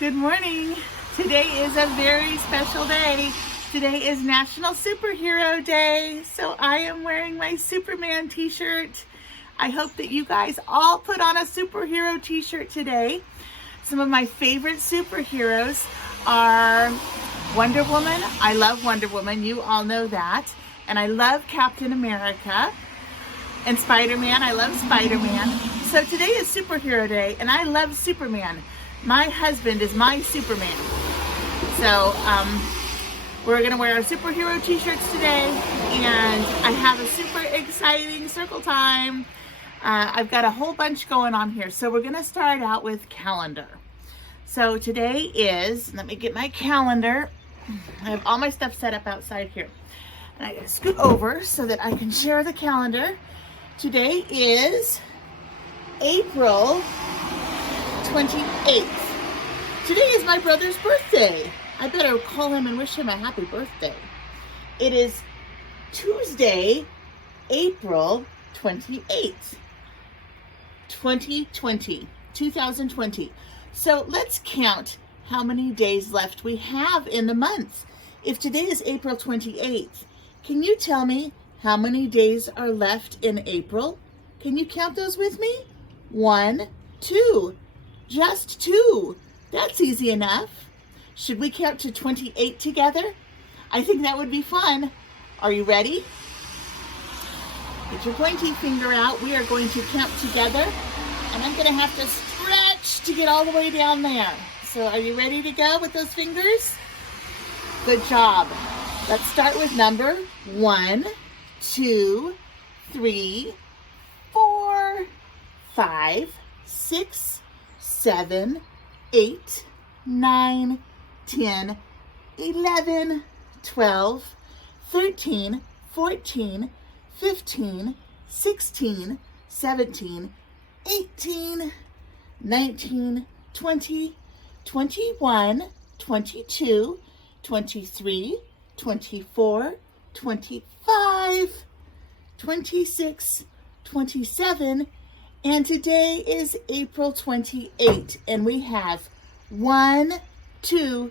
Good morning. Today is a very special day. Today is National Superhero Day, so I am wearing my Superman t-shirt. I hope that you guys all put on a superhero t-shirt today. Some of my favorite superheroes are Wonder Woman. I love Wonder Woman, you all know that. And I love Captain America. And Spider-Man, I love Spider-Man. So today is Superhero Day, and I love Superman. My husband is my Superman. So we're gonna wear our superhero t-shirts today, and I have a super exciting circle time. I've got a whole bunch going on here. So we're gonna start out with calendar. So today is, let me get my calendar. I have all my stuff set up outside here. And I gotta scoot over so that I can share the calendar. Today is April 28th. Today is my brother's birthday. I better call him and wish him a happy birthday. It is Tuesday, April 28th, 2020. So let's count how many days left we have in the month. If today is April 28th, can you tell me how many days are left in April? Can you count those with me? 1, 2, just 2. That's easy enough. Should we count to 28 together? I think that would be fun. Are you ready? Get your pointy finger out. We are going to count together, and I'm going to have to stretch to get all the way down there. So are you ready to go with those fingers? Good job. Let's start with number 1, 2, 3, 4, 5, 6, 7, 8, 9, 10, 11, 12, 13, 14, 15, 16, 17, 18, 19, 20, 21, 22, 23, 24, 25, 26, 27, and today is April 28, and we have 2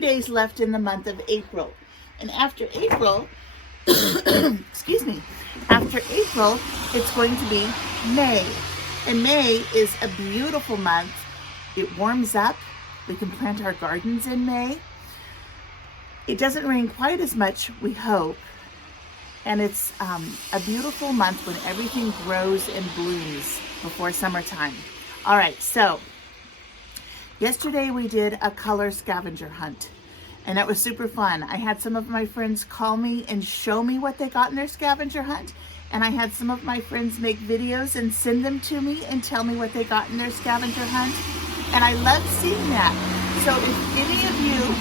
days left in the month of April. And after April, excuse me, after April, it's going to be May. And May is a beautiful month. It warms up. We can plant our gardens in May. It doesn't rain quite as much, we hope. And it's a beautiful month when everything grows and blooms before summertime. All right, so yesterday we did a color scavenger hunt, and that was super fun. I had some of my friends call me and show me what they got in their scavenger hunt, and I had some of my friends make videos and send them to me and tell me what they got in their scavenger hunt, and I love seeing that. So if any of you,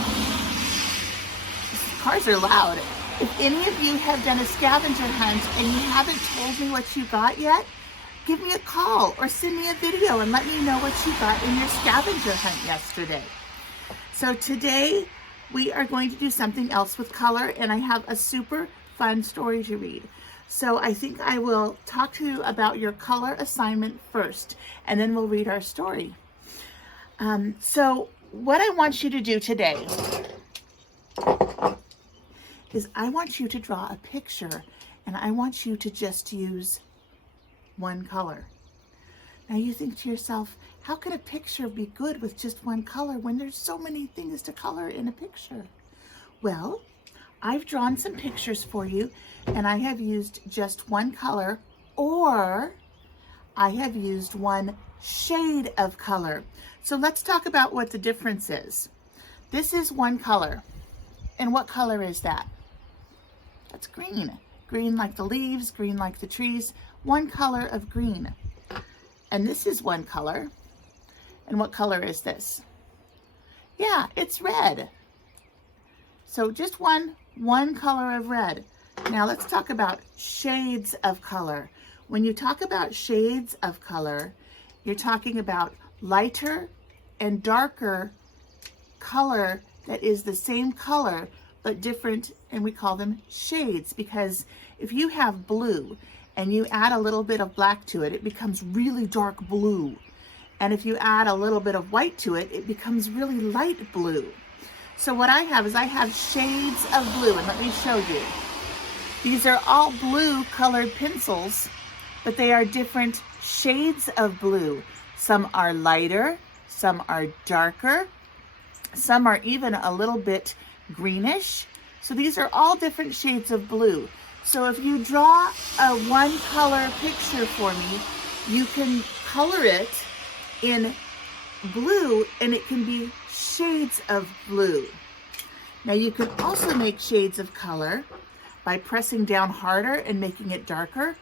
cars are loud, if any of you have done a scavenger hunt and you haven't told me what you got yet, give me a call or send me a video and let me know what you got in your scavenger hunt yesterday. So today we are going to do something else with color, and I have a super fun story to read. So I think I will talk to you about your color assignment first, and then we'll read our story. So what I want you to do today is I want you to draw a picture, and I want you to just use one color. Now you think to yourself, how can a picture be good with just one color when there's so many things to color in a picture? Well, I've drawn some pictures for you, and I have used just one color, or I have used one shade of color. So let's talk about what the difference is. This is one color. And what color is that? That's green. Green like the leaves, green like the trees. One color of green. And this is one color. And what color is this? Yeah, it's red. So just one color of red. Now let's talk about shades of color. When you talk about shades of color, you're talking about lighter and darker color that is the same color but different, and we call them shades, because if you have blue and you add a little bit of black to it, it becomes really dark blue. And if you add a little bit of white to it, it becomes really light blue. So what I have is I have shades of blue, and let me show you. These are all blue colored pencils, but they are different shades of blue. Some are lighter, some are darker, some are even a little bit greenish. So these are all different shades of blue. So if you draw a one color picture for me, you can color it in blue, and it can be shades of blue. Now you can also make shades of color by pressing down harder and making it darker,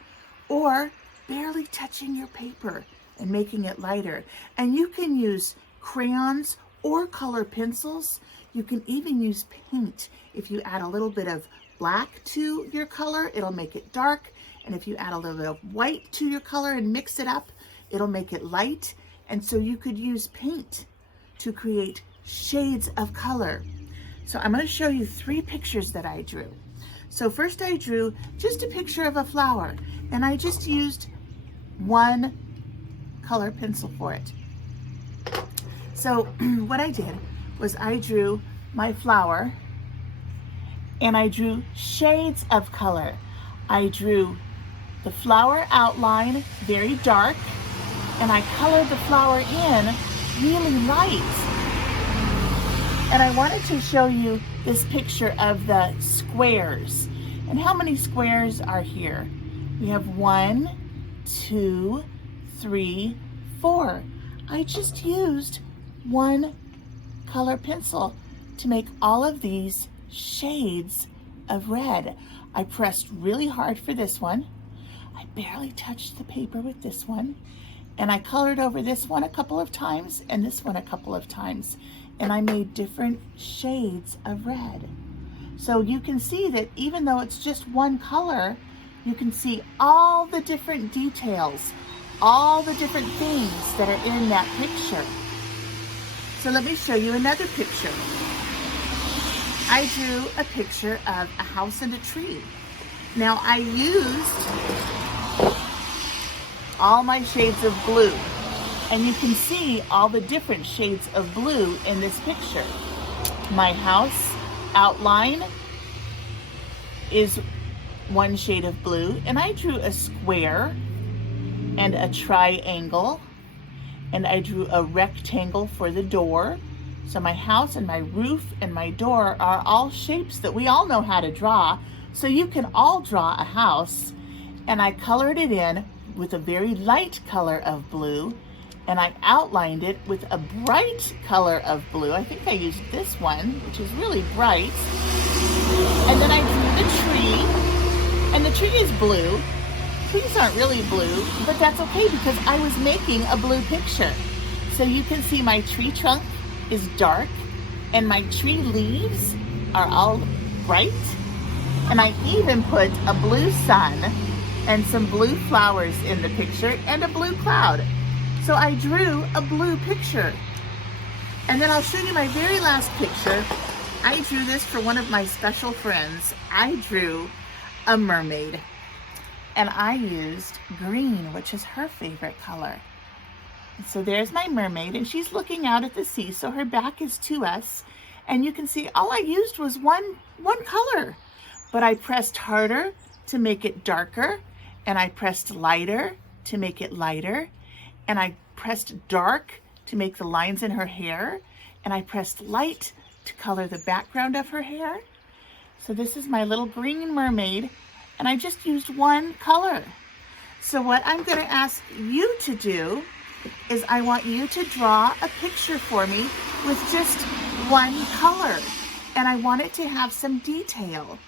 or barely touching your paper and making it lighter. And you can use crayons or color pencils. You can even use paint. If you add a little bit of black to your color, it'll make it dark. And if you add a little bit of white to your color and mix it up, it'll make it light. And so you could use paint to create shades of color. So I'm going to show you 3 pictures that I drew. So first I drew just a picture of a flower, and I just used one color pencil for it. So what I did was I drew my flower, and I drew shades of color. I drew the flower outline very dark, and I colored the flower in really light. And I wanted to show you this picture of the squares. And how many squares are here? We have 1, 2, 3, 4. I just used one color pencil to make all of these shades of red. I pressed really hard for this one. I barely touched the paper with this one. And I colored over this one a couple of times and this one a couple of times. And I made different shades of red. So you can see that even though it's just one color, you can see all the different details, all the different things that are in that picture. So let me show you another picture. I drew a picture of a house and a tree. Now I used all my shades of blue, and you can see all the different shades of blue in this picture. My house outline is one shade of blue, and I drew a square and a triangle, and I drew a rectangle for the door. So my house and my roof and my door are all shapes that we all know how to draw. So you can all draw a house. And I colored it in with a very light color of blue, and I outlined it with a bright color of blue. I think I used this one, which is really bright. And then I drew the tree, and the tree is blue. Trees aren't really blue, but that's okay because I was making a blue picture. So you can see my tree trunk is dark, and my tree leaves are all bright. And I even put a blue sun and some blue flowers in the picture and a blue cloud. So I drew a blue picture. And then I'll show you my very last picture. I drew this for one of my special friends. I drew a mermaid. And I used green, which is her favorite color. So there's my mermaid, and she's looking out at the sea, so her back is to us. And you can see all I used was one color. But I pressed harder to make it darker, and I pressed lighter to make it lighter, and I pressed dark to make the lines in her hair, and I pressed light to color the background of her hair. So this is my little green mermaid, and I just used one color. So what I'm going to ask you to do is I want you to draw a picture for me with just one color, and I want it to have some detail.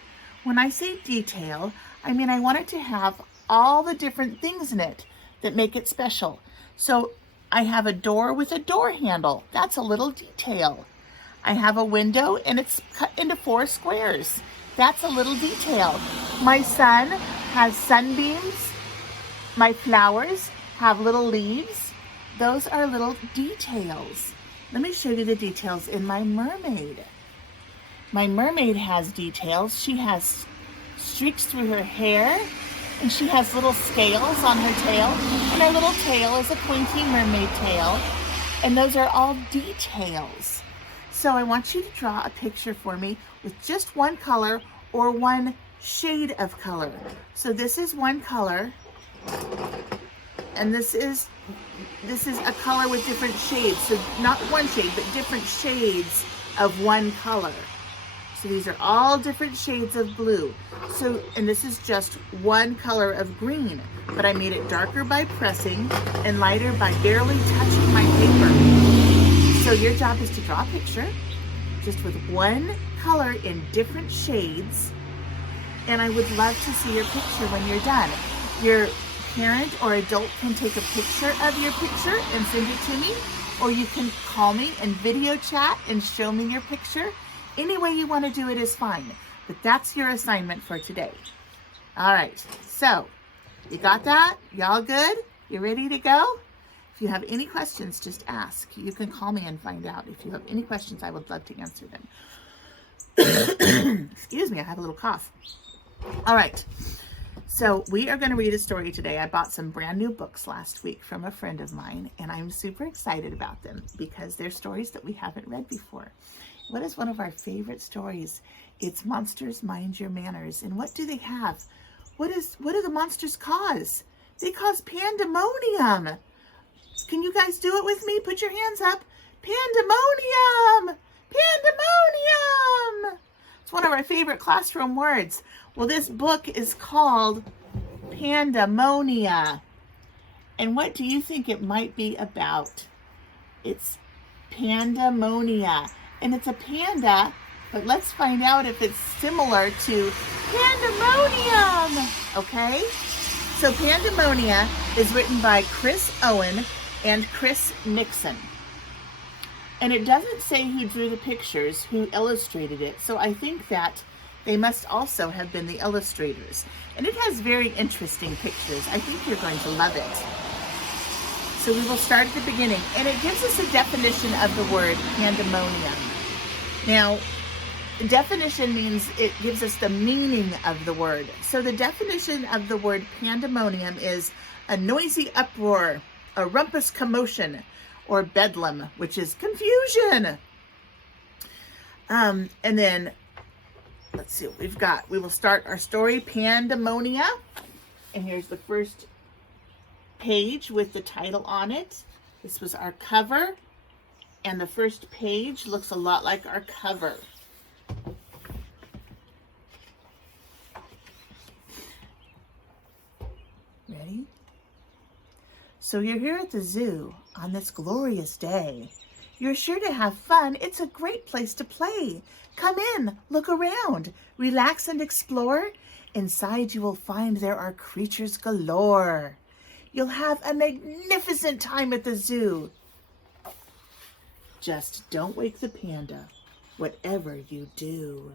When I say detail, I mean I want it to have all the different things in it that make it special. So I have a door with a door handle. That's a little detail. I have a window and it's cut into 4 squares. That's a little detail. My sun has sunbeams. My flowers have little leaves. Those are little details. Let me show you the details in my mermaid. My mermaid has details. She has streaks through her hair, And she has little scales on her tail, and her little tail is a pointy mermaid tail. And those are all details. So I want you to draw a picture for me with just one color or one shade of color. So this is one color, and this is a color with different shades. So not one shade, but different shades of one color. So these are all different shades of blue. So, and this is just one color of green, but I made it darker by pressing and lighter by barely touching my paper. So your job is to draw a picture just with one color in different shades. And I would love to see your picture when you're done. Your parent or adult can take a picture of your picture and send it to me, or you can call me and video chat and show me your picture. Any way you want to do it is fine, but that's your assignment for today. All right, so you got that? Y'all good? You ready to go? If you have any questions, just ask. You can call me and find out. If you have any questions, I would love to answer them. Excuse me, I have a little cough. All right, so we are going to read a story today. I bought some brand new books last week from a friend of mine, and I'm super excited about them because they're stories that we haven't read before. What is one of our favorite stories? It's Monsters Mind Your Manners. And what do they have? What do the monsters cause? They cause pandemonium. Can you guys do it with me? Put your hands up. Pandemonium! Pandemonium! It's one of our favorite classroom words. Well, this book is called Pandamonia. And what do you think it might be about? It's Pandamonia. And it's a panda, but let's find out if it's similar to pandemonium, okay? So Pandamonia is written by Owen and Nixon. And it doesn't say who drew the pictures, who illustrated it. So I think that they must also have been the illustrators. And it has very interesting pictures. I think you're going to love it. So we will start at the beginning. And it gives us a definition of the word pandemonium. Now, definition means it gives us the meaning of the word. So the definition of the word pandemonium is a noisy uproar, a rumpus commotion, or bedlam, which is confusion. And then, let's see what we've got. We will start our story, Pandamonia. And here's the first page with the title on it. This was our cover. And the first page looks a lot like our cover. Ready? So you're here at the zoo on this glorious day. You're sure to have fun. It's a great place to play. Come in, look around, relax and explore. Inside you will find there are creatures galore. You'll have a magnificent time at the zoo. Just don't wake the panda, whatever you do.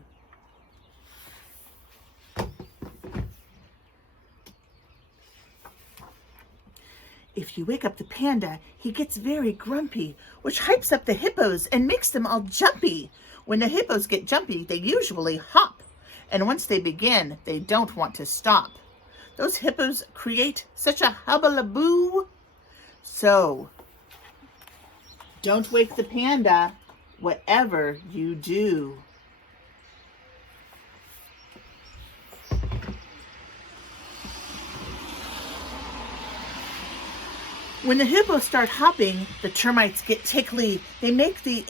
If you wake up the panda, he gets very grumpy, which hypes up the hippos and makes them all jumpy. When the hippos get jumpy, they usually hop. And once they begin, they don't want to stop. Those hippos create such a hubbalaboo. So, don't wake the panda, whatever you do. When the hippos start hopping, the termites get tickly. They make the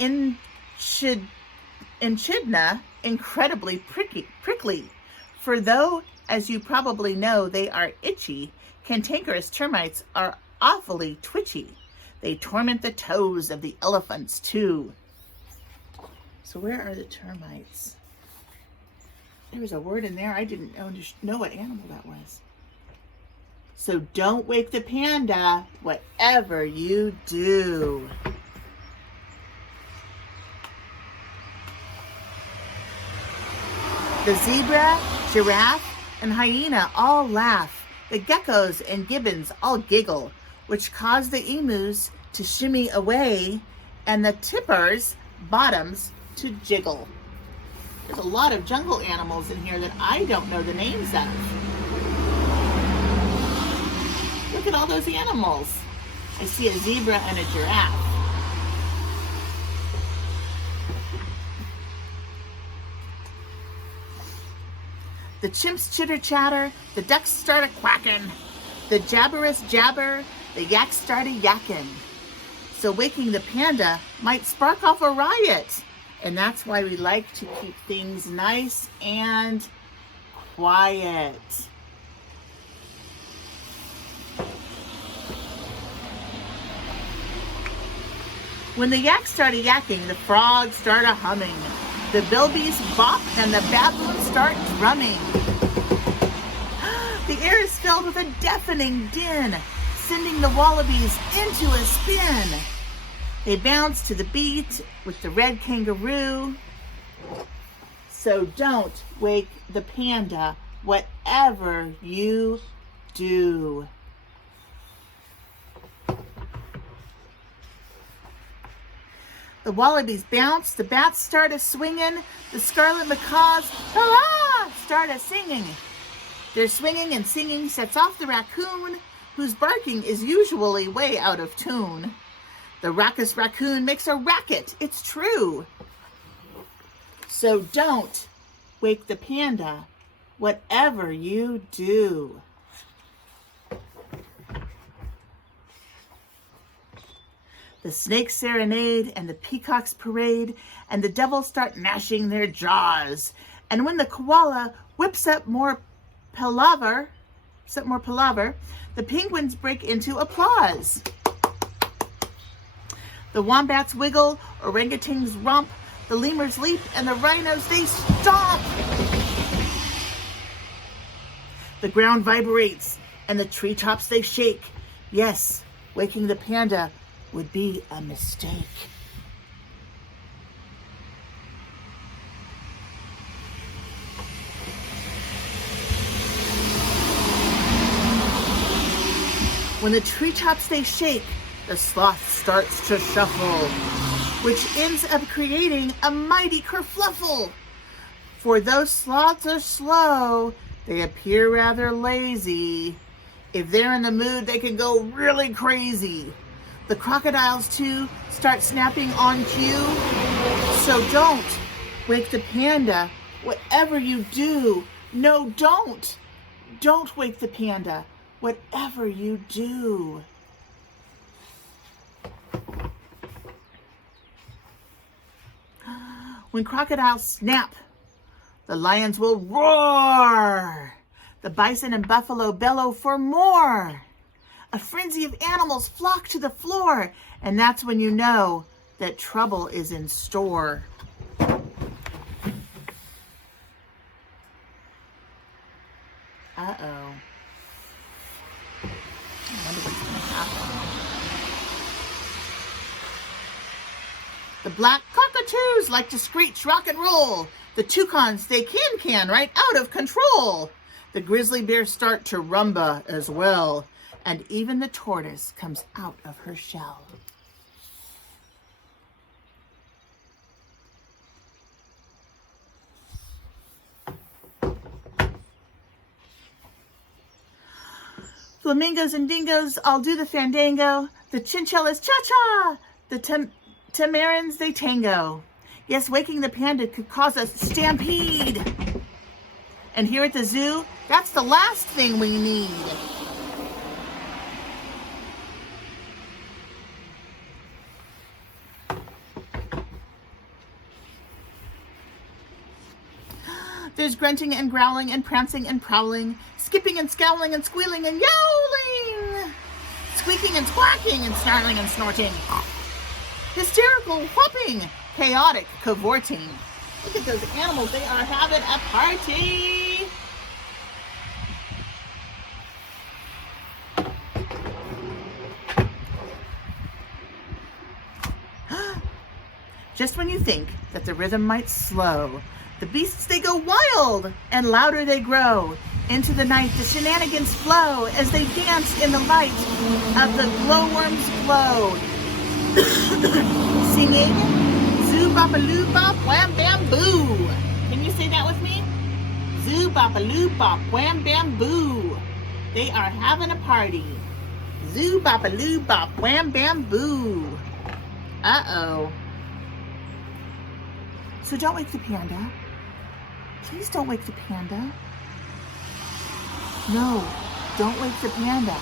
echidna incredibly prickly. For though, as you probably know, they are itchy, cantankerous termites are awfully twitchy. They torment the toes of the elephants too. So where are the termites? There was a word in there. I didn't know what animal that was. So don't wake the panda, whatever you do. The zebra, giraffe, and hyena all laugh. The geckos and gibbons all giggle, which cause the emus to shimmy away and the tippers' bottoms to jiggle. There's a lot of jungle animals in here that I don't know the names of. Look at all those animals. I see a zebra and a giraffe. The chimps chitter chatter, the ducks start a-quacking, the jabberers jabber, the yaks start a-yakking. So waking the panda might spark off a riot. And that's why we like to keep things nice and quiet. When the yaks start a-yakking, the frogs start a-humming. The bilbies bop and the baboons start drumming. The air is filled with a deafening din, sending the wallabies into a spin. They bounce to the beat with the red kangaroo. So don't wake the panda, whatever you do. The wallabies bounce, the bats start a-swinging, the scarlet macaws, hurrah, start a-singing. Their swinging and singing sets off the raccoon, whose barking is usually way out of tune. The raucous raccoon makes a racket, it's true. So don't wake the panda, whatever you do. The snakes serenade and the peacocks parade and the devils start gnashing their jaws. And when the koala whips up more palaver, the penguins break into applause. The wombats wiggle, orangutans romp, the lemurs leap, and the rhinos, they stomp. The ground vibrates, and the treetops, they shake. Yes, waking the panda would be a mistake. When the treetops, they shake, the sloth starts to shuffle, which ends up creating a mighty kerfluffle. For though sloths are slow, they appear rather lazy. If they're in the mood, they can go really crazy. The crocodiles, too, start snapping on cue. So don't wake the panda, whatever you do. No, don't. Don't wake the panda, whatever you do. When crocodiles snap, the lions will roar. The bison and buffalo bellow for more. A frenzy of animals flock to the floor, and that's when you know that trouble is in store. Uh-oh. I wonder what's going to happen. The black cockatoos like to screech, rock, and roll. The toucans, they can right out of control. The grizzly bears start to rumba as well. And even the tortoise comes out of her shell. Flamingos and dingoes all do the fandango. The chinchillas cha-cha. The tamarins, they tango. Yes, waking the panda could cause a stampede. And here at the zoo, that's the last thing we need. There's grunting and growling and prancing and prowling, skipping and scowling and squealing and yowling, squeaking and squawking and snarling and snorting, hysterical whooping, chaotic cavorting. Look at those animals, they are having a party. Just when you think that the rhythm might slow, the beasts, they go wild, and louder they grow. Into the night, the shenanigans flow as they dance in the light of the glowworm's glow. Singing, zoo-bop-a-loo-bop, wham-bam-boo. Can you say that with me? Zoo-bop-a-loo-bop, wham-bam-boo. They are having a party. Zoo bop a loo bop, wham bam boo. Uh-oh. So don't wake the panda. Please don't wake the panda. No, don't wake the panda.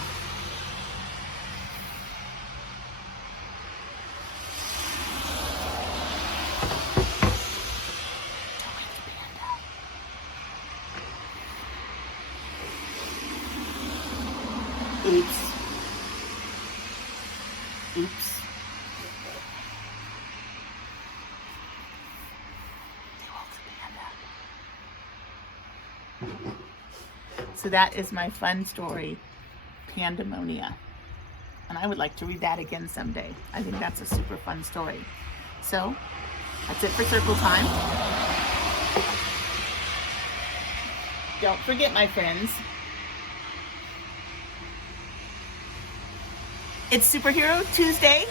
Oops. Oops. They woke the panda. So that is my fun story, Pandamonia. And I would like to read that again someday. I think that's a super fun story. So that's it for circle time. Don't forget, my friends, it's Superhero Tuesday.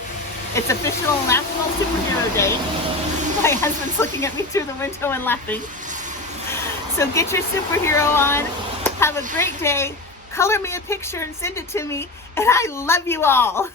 It's official National Superhero Day. My husband's looking at me through the window and laughing. So get your superhero on. Have a great day. Color me a picture and send it to me. And I love you all.